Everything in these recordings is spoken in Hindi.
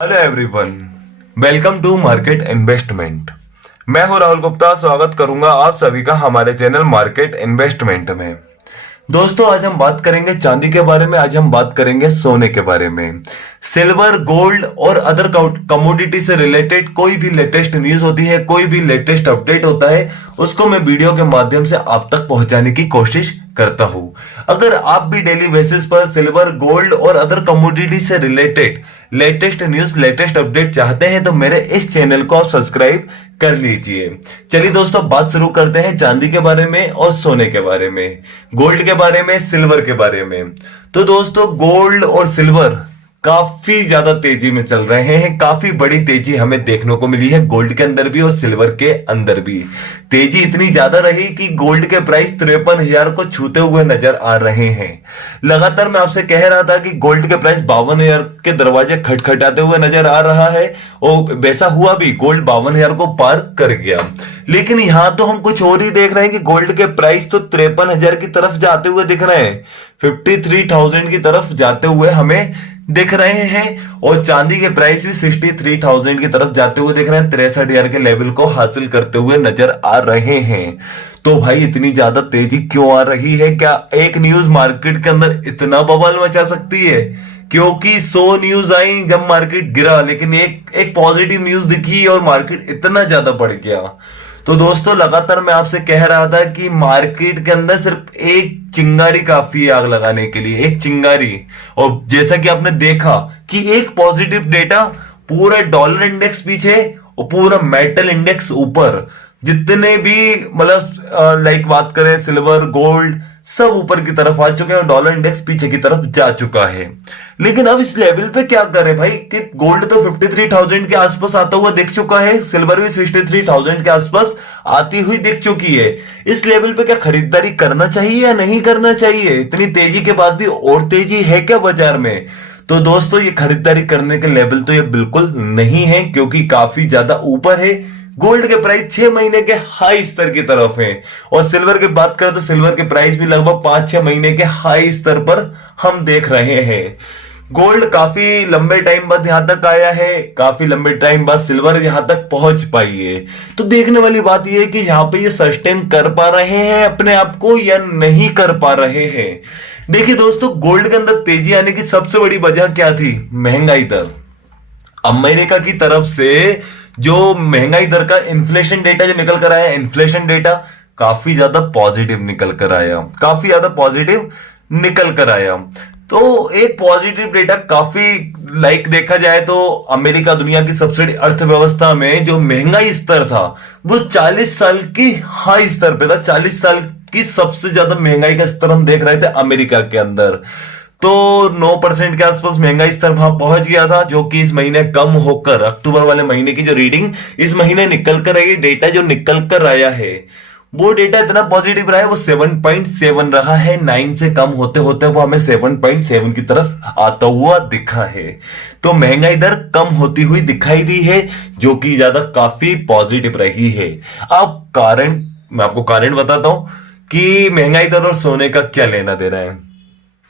Hello everyone, welcome to market investment. मैं हूं राहुल गुप्ता। स्वागत करूंगा आप सभी का हमारे चैनल मार्केट इन्वेस्टमेंट में। दोस्तों, आज हम बात करेंगे चांदी के बारे में। आज हम बात करेंगे सोने के बारे में। सिल्वर, गोल्ड और अदर कमोडिटी से रिलेटेड कोई भी लेटेस्ट न्यूज होती है, कोई भी लेटेस्ट अपडेट होता है, उसको मैं वीडियो के माध्यम से आप तक पहुंचाने की कोशिश करता हूं। अगर आप भी डेली बेसिस पर सिल्वर, गोल्ड और अदर कमोडिटी से related latest news, latest update चाहते हैं तो मेरे इस चैनल को आप सब्सक्राइब कर लीजिए। चलिए दोस्तों, बात शुरू करते हैं चांदी के बारे में और सोने के बारे में, गोल्ड के बारे में, सिल्वर के बारे में। तो दोस्तों, गोल्ड और सिल्वर काफी ज्यादा तेजी में चल रहे हैं। काफी बड़ी तेजी हमें देखने को मिली है गोल्ड के अंदर भी और सिल्वर के अंदर भी। तेजी इतनी ज्यादा रही कि गोल्ड के प्राइस 53,000 को छूते हुए नजर आ रहे हैं। लगातार मैं आपसे कह रहा था कि गोल्ड के प्राइस 52,000 के दरवाजे खटखटाते हुए नजर आ रहा है और वैसा हुआ भी। गोल्ड 52,000 को पार कर गया, लेकिन यहां तो हम कुछ और ही देख रहे हैं कि गोल्ड के प्राइस तो 53,000 की तरफ जाते हुए दिख रहे हैं, 53,000 की तरफ जाते हुए हमें दिख रहे हैं। और चांदी के प्राइस भी 63,000 की तरफ जाते हुए दिख रहे हैं, 63,000 के लेवल को हासिल करते हुए नजर आ रहे हैं। तो भाई, इतनी ज्यादा तेजी क्यों आ रही है? क्या एक न्यूज मार्केट के अंदर इतना बवाल मचा सकती है? क्योंकि 100 न्यूज आई जब मार्केट गिरा, लेकिन एक पॉजिटिव न्यूज दिखी और मार्केट इतना ज्यादा बढ़ गया। तो दोस्तों, लगातार मैं आपसे कह रहा था कि मार्केट के अंदर सिर्फ एक चिंगारी काफी है आग लगाने के लिए, एक चिंगारी। और जैसा कि आपने देखा कि एक पॉजिटिव डेटा, पूरा डॉलर इंडेक्स पीछे और पूरा मेटल इंडेक्स ऊपर। जितने भी मतलब लाइक बात करें, सिल्वर, गोल्ड सब ऊपर की तरफ आ चुके हैं और डॉलर इंडेक्स पीछे की तरफ जा चुका है। लेकिन अब इस लेवल पे क्या करें भाई कि गोल्ड तो 53,000 के आसपास आता हुआ दिख चुका है, सिल्वर भी 63,000 के आसपास आती हुई दिख चुकी है। इस लेवल पे क्या खरीदारी करना चाहिए या नहीं करना चाहिए? इतनी तेजी के बाद भी और तेजी है क्या बाजार में? तो दोस्तों, ये खरीदारी करने के लेवल तो ये बिल्कुल नहीं है, क्योंकि काफी ज्यादा ऊपर है। गोल्ड के प्राइस 6 महीने के हाई स्तर की तरफ है और सिल्वर की बात करें तो सिल्वर के प्राइस भी लगभग 5-6 महीने के हाई स्तर पर हम देख रहे हैं। गोल्ड काफी लंबे टाइम बाद यहां तक आया है, काफी लंबे टाइम बाद सिल्वर यहां तक पहुंच पाई है। तो देखने वाली बात यह है कि यहां पे ये सस्टेन कर पा रहे हैं अपने आप को या नहीं कर पा रहे हैं। देखिए दोस्तों, गोल्ड के अंदर तेजी आने की सबसे बड़ी वजह क्या थी? महंगाई दर। अमेरिका की तरफ से जो महंगाई दर का इन्फ्लेशन डेटा जो निकल कर आया, इन्फ्लेशन डेटा काफी ज्यादा पॉजिटिव निकल कर आया, काफी ज्यादा पॉजिटिव निकल कर आया। तो एक पॉजिटिव डेटा काफी लाइक देखा जाए तो अमेरिका दुनिया की सबसे बड़ी अर्थव्यवस्था में जो महंगाई स्तर था वो 40 साल की हाई स्तर पे था। 40 साल की सबसे ज्यादा महंगाई का स्तर हम देख रहे थे अमेरिका के अंदर। तो 9% के आसपास महंगाई स्तर वहां पहुंच गया था, जो कि इस महीने कम होकर अक्टूबर वाले महीने की जो रीडिंग इस महीने निकल कर आई, डेटा जो निकल कर आया है वो डेटा इतना पॉजिटिव रहा है, वो 7.7 रहा है। 9 से कम होते होते वो हमें 7.7 की तरफ आता हुआ दिखा है। तो महंगाई दर कम होती हुई दिखाई दी है, जो कि ज्यादा काफी पॉजिटिव रही है। अब कारण, मैं आपको कारण बताता हूं कि महंगाई दर और सोने का क्या लेना देना है।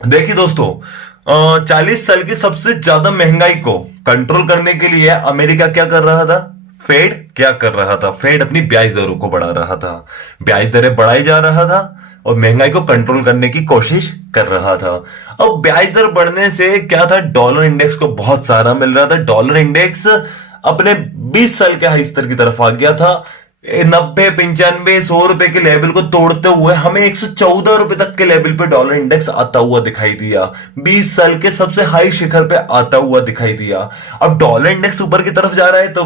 देखिए दोस्तों, 40 साल की सबसे ज्यादा महंगाई को कंट्रोल करने के लिए अमेरिका क्या कर रहा था? फेड क्या कर रहा था? फेड अपनी ब्याज दरों को बढ़ा रहा था, ब्याज दरें बढ़ाई जा रहा था और महंगाई को कंट्रोल करने की कोशिश कर रहा था। अब ब्याज दर बढ़ने से क्या था? डॉलर इंडेक्स को बहुत सारा मिल रहा था। डॉलर इंडेक्स अपने 20 साल के हाई स्तर की तरफ आ गया था। 90, 95, 100 रुपए के लेवल को तोड़ते हुए हमें 114 रुपए तक के लेवल पे डॉलर इंडेक्स आता हुआ दिखाई दिया। 20 साल के सबसे हाई शिखर पे आता हुआ दिखाई दिया। अब डॉलर इंडेक्स ऊपर की तरफ जा रहा है तो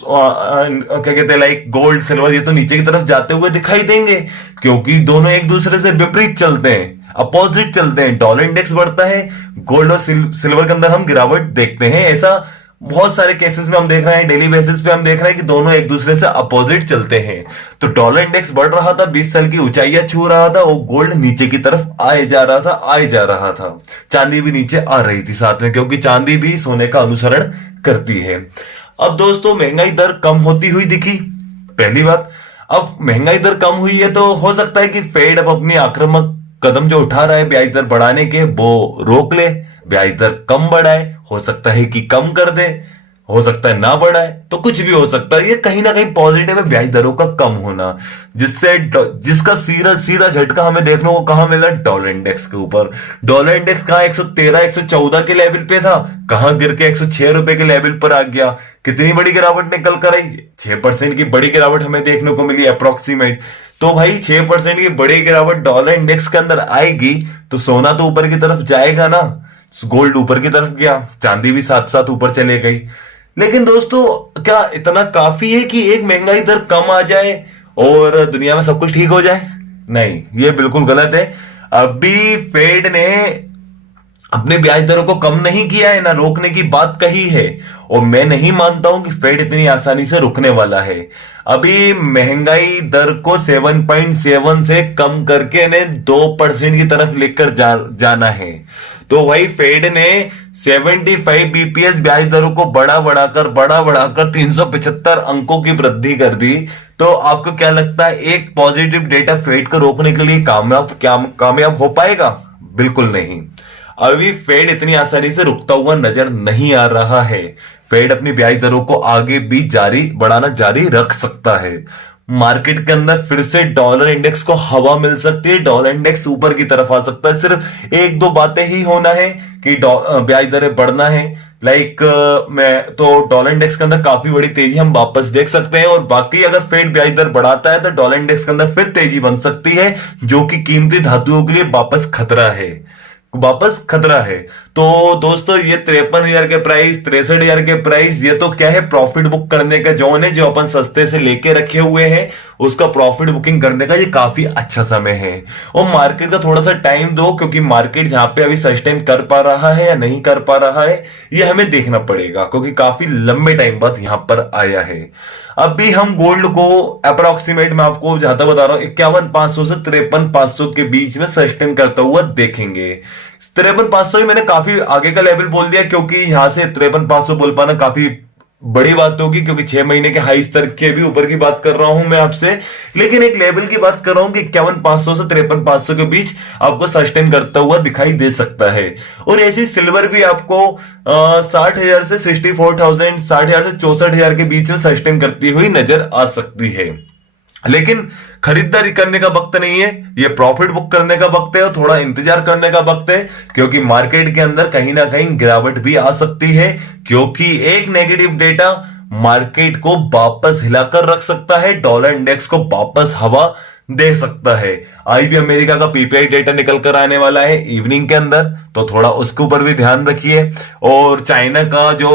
क्या कहते हैं, लाइक गोल्ड, सिल्वर, ये तो नीचे की तरफ जाते हुए दिखाई देंगे, क्योंकि दोनों एक दूसरे से विपरीत चलते हैं, अपोजिट चलते हैं। डॉलर इंडेक्स बढ़ता है, गोल्ड और सिल्वर के अंदर हम गिरावट देखते हैं। ऐसा बहुत सारे केसेस में हम देख रहे हैं, डेली बेसिस पे हम देख रहे हैं कि दोनों एक दूसरे से अपोजिट चलते हैं। तो डॉलर इंडेक्स बढ़ रहा था, 20 साल की ऊंचाइयां छू रहा था और गोल्ड नीचे की तरफ आए जा रहा था। चांदी भी नीचे आ रही थी साथ में, क्योंकि चांदी भी सोने का अनुसरण करती है। अब दोस्तों, महंगाई दर कम होती हुई दिखी, पहली बात। अब महंगाई दर कम हुई है तो हो सकता है कि फेड अब अपनी आक्रामक कदम जो उठा रहा है ब्याज दर बढ़ाने के, वो रोक ले, ब्याज दर कम बढ़ाए, हो सकता है कि कम कर दे। हो सकता है ना बढ़ाए, तो कुछ भी हो सकता है। ये कहीं ना कहीं पॉजिटिव है ब्याज दरों का कम होना, जिससे जिसका सीधा सीधा झटका हमें देखने को कहां मिला, डॉलर इंडेक्स के ऊपर। डॉलर इंडेक्स कहां 113 114 के लेवल पे था, कहां गिर के 106 रुपए के लेवल पर आ गया। कितनी बड़ी गिरावट निकल कर आई, 6% की बड़ी गिरावट हमें देखने को मिली अप्रोक्सीमेट। तो भाई 6% की बड़ी गिरावट डॉलर इंडेक्स के अंदर आएगी तो सोना तो ऊपर की तरफ जाएगा ना। गोल्ड ऊपर की तरफ गया, चांदी भी साथ साथ ऊपर चले गई। लेकिन दोस्तों, क्या इतना काफी है कि एक महंगाई दर कम आ जाए और दुनिया में सब कुछ ठीक हो जाए? नहीं, ये बिल्कुल गलत है। अभी फेड ने अपने ब्याज दरों को कम नहीं किया है, ना रोकने की बात कही है। और मैं नहीं मानता हूं कि फेड इतनी आसानी से रुकने वाला है। अभी महंगाई दर को 7.7 से कम करके इन्हें 2% की तरफ लेकर जाना है। तो वही फेड ने 75 बीपीएस ब्याज दरों को बड़ा बढ़ाकर 375 अंकों की वृद्धि कर दी। तो आपको क्या लगता है, एक पॉजिटिव डेटा फेड को रोकने के लिए कामयाब हो पाएगा? बिल्कुल नहीं। अभी फेड इतनी आसानी से रुकता हुआ नजर नहीं आ रहा है। फेड अपनी ब्याज दरों को आगे भी बढ़ाना जारी रख सकता है। मार्केट के अंदर फिर से डॉलर इंडेक्स को हवा मिल सकती है, डॉलर इंडेक्स ऊपर की तरफ आ सकता है। सिर्फ एक दो बातें ही होना है कि ब्याज दरें बढ़ना है। मैं तो डॉलर इंडेक्स के अंदर काफी बड़ी तेजी हम वापस देख सकते हैं। और बाकी अगर फेड ब्याज दर बढ़ाता है तो डॉलर इंडेक्स के अंदर फिर तेजी बन सकती है, जो कि कीमती धातुओं के लिए वापस खतरा है। तो दोस्तों, ये 53,000 के प्राइस, 63,000 के प्राइस, ये तो क्या है, प्रॉफिट बुक करने का जोन है। जो अपन सस्ते से लेके रखे हुए हैं उसका प्रॉफिट बुकिंग करने का ये काफी अच्छा समय है। और मार्केट का थोड़ा सा टाइम दो, क्योंकि मार्केट यहाँ पे अभी सस्टेन कर पा रहा है या नहीं कर पा रहा है ये हमें देखना पड़ेगा, क्योंकि काफी लंबे टाइम बाद यहाँ पर आया है। अभी हम गोल्ड को अप्रोक्सीमेट मैं आपको ज्यादा बता रहा हूं 51,500 से 53,500 के बीच में सस्टेन करता हुआ देखेंगे। 53,500 ही मैंने काफी आगे का लेवल बोल दिया, क्योंकि यहां से 53,500 बोल पाना काफी बड़ी बात होगी, क्योंकि 6 महीने के हाई स्तर के भी ऊपर की बात कर रहा हूं मैं आपसे। लेकिन एक लेवल की बात कर रहा हूं कि 51,500 से 53,500 के बीच आपको सस्टेन करता हुआ दिखाई दे सकता है। और ऐसी सिल्वर भी आपको 60,000 से 64,000, 60,000 से 64,000 के बीच में सस्टेन करती हुई नजर आ सकती है। लेकिन खरीदारी करने का वक्त नहीं है, ये प्रॉफिट बुक करने का वक्त है और थोड़ा इंतजार करने का वक्त है, क्योंकि मार्केट के अंदर कहीं ना कहीं गिरावट भी आ सकती है। क्योंकि एक नेगेटिव डेटा मार्केट को वापस हिलाकर रख सकता है, डॉलर इंडेक्स को वापस हवा दे सकता है। भी अमेरिका का पीपीआई डेटा निकल कर आने वाला है इवनिंग के अंदर, तो थोड़ा उसके ऊपर भी ध्यान रखिए। और चाइना का जो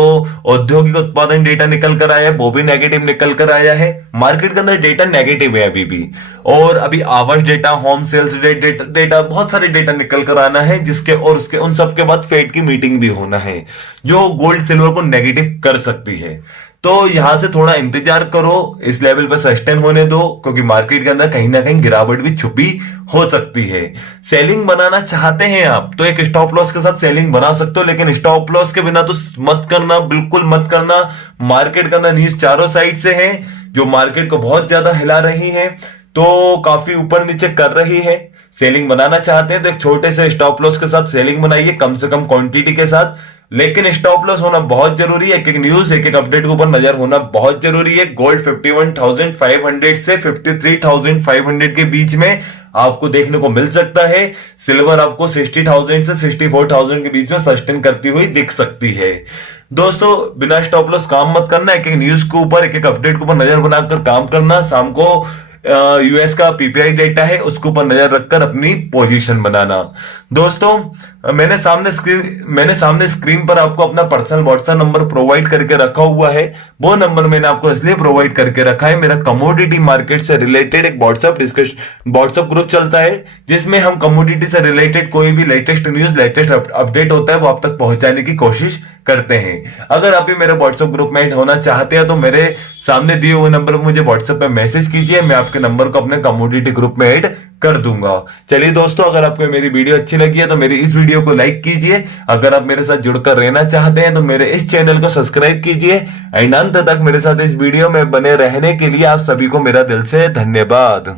औद्योगिक उत्पादन डेटा निकल कर आया है वो भी नेगेटिव निकल कर आया है। मार्केट के अंदर डेटा नेगेटिव है अभी भी। और अभी आवास डेटा, होम सेल्स डेटा, बहुत सारे डेटा निकल कर आना है, जिसके और उसके उन सब के बाद फेड की मीटिंग भी होना है, जो गोल्ड सिल्वर को नेगेटिव कर सकती है। तो यहां से थोड़ा इंतजार करो, इस लेवल पर सस्टेन होने दो, क्योंकि मार्केट के अंदर कहीं ना कहीं गिरावट भी छुपी हो सकती है। सेलिंग बनाना चाहते हैं आप तो एक स्टॉप लॉस के साथ सेलिंग बना सकते हो, लेकिन स्टॉप लॉस के बिना तो मत करना, बिल्कुल मत करना। मार्केट के अंदर न्यूज चारों साइड से है जो मार्केट को बहुत ज्यादा हिला रही है, तो काफी ऊपर नीचे कर रही है। सेलिंग बनाना चाहते हैं तो एक छोटे से स्टॉप लॉस के साथ सेलिंग बनाइए, कम से कम क्वांटिटी के साथ। लेकिन स्टॉप लॉस होना बहुत जरूरी है, एक एक न्यूज, एक एक अपडेट के ऊपर नजर होना बहुत जरूरी है। गोल्ड 51,500 से 53,500 के बीच में आपको देखने को मिल सकता है। सिल्वर आपको 60,000 से 64,000 के बीच में सस्टेन करती हुई दिख सकती है। दोस्तों, बिना स्टॉप लॉस काम मत करना, एक एक न्यूज के ऊपर, एक एक अपडेट के ऊपर नजर बनाकर काम करना। शाम को यूएस का पीपीआई डेटा है, उसके ऊपर नजर रखकर अपनी पोजीशन बनाना। दोस्तों, मैंने सामने स्क्रीन पर आपको अपना पर्सनल व्हाट्सएप नंबर प्रोवाइड करके रखा हुआ है। वो नंबर मैंने आपको इसलिए प्रोवाइड करके रखा है, मेरा कमोडिटी मार्केट से रिलेटेड एक व्हाट्सएप ग्रुप चलता है, जिसमें हम कमोडिटी से रिलेटेड कोई भी लेटेस्ट न्यूज, लेटेस्ट अपडेट होता है वो आप तक पहुंचाने की कोशिश करते हैं। अगर आप भी मेरे व्हाट्सएप ग्रुप में ऐड होना चाहते हैं तो मेरे सामने दिए हुए नंबर पर मुझे व्हाट्सएप पे मैसेज कीजिए, मैं आपके नंबर को अपने कमोडिटी ग्रुप में ऐड कर दूंगा। चलिए दोस्तों, अगर आपको मेरी वीडियो अच्छी लगी है तो मेरी इस वीडियो को लाइक कीजिए। अगर आप मेरे साथ जुड़कर रहना चाहते हैं तो मेरे इस चैनल को सब्सक्राइब कीजिए। एंड अंत तक मेरे साथ इस वीडियो में बने रहने के लिए आप सभी को मेरा दिल से धन्यवाद।